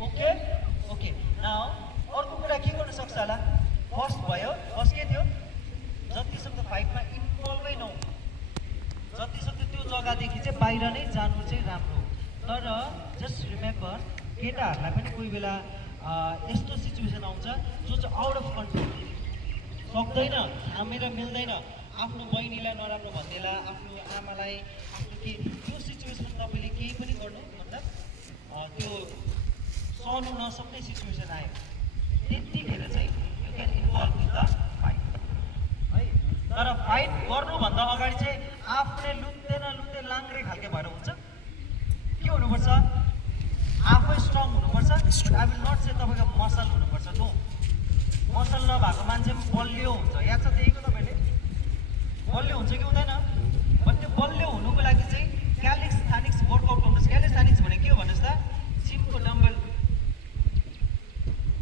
okay okay now अर्को कुरा के गर्न सक्छ होला फर्स्ट भयो फर्स्ट के थियो जतिसक्दो फाइटमा इन्भल्भै नहुनु जतिसक्दो त्यो जग्गादेखि चाहिँ बाहिर नै जानु चाहिँ राम्रो तर जस्ट रिमेम्बर केटाहरूलाई पनि कोही बेला यस्तो सिचुएसन आउँछ जो चाहिँ आउट अफ कन्ट्रोल सक्दैन थामेर मिल्दैन आफ्नो बहिनीलाई नराम्रो भनिदिएला आफ्नो आमालाई आफ्नो के त्यो सिचुएसन तपाईँले केही पनि गर्नु मतलब त्यो सहनु नसक्ने सिचुएसन आयो त्यतिखेर चाहिँ you can involve in the fight है तर फाइट गर्नुभन्दा अगाडि चाहिँ आफूले लुत्दै नलुत्दै लाङ्ग्रे खालके भएर हुन्छ के हुनुपर्छ आफै स्ट्रङ हुनुपर्छ आई विल नट से तपाईँको मसल हुनुपर्छ नो मसल नभएको मान्छे पनि बलियो हुन्छ याद छ देखेको तपाईँले बलियो हुन्छ कि हुँदैन बट त्यो बलियो हुनुको लागि चाहिँ क्यालिस्थेनिक्स वर्कआउट गर्नुपर्छ क्यालिस्थेनिक्स भने के हो भन्नुहोस् त जिमको डम्बल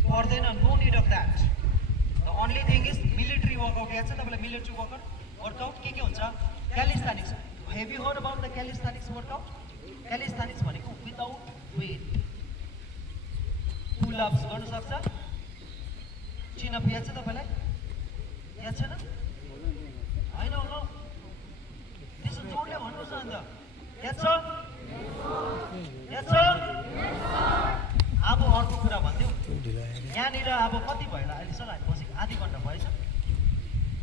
पर्दैन no need of that the only thing is military workout याद छ तपाईँलाई मिलिट्री वर्कआउट के हुन्छ calisthenics have you heard about the calisthenics workout calisthenics भनेको विदाउट वेट पुल अप्स गर्नु सक्छ चिन अप याद छ तपाईँलाई याद छैन होइन हो त्यसो जोडले भन्नुहोस् न अन्त याद छ अब अर्को कुरा भनिदिउँ यहाँनिर अब कति भयो होला अहिले सर हामी बसेको आधी घन्टा भएछ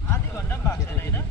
आधी घन्टा पनि भएको छैन होइन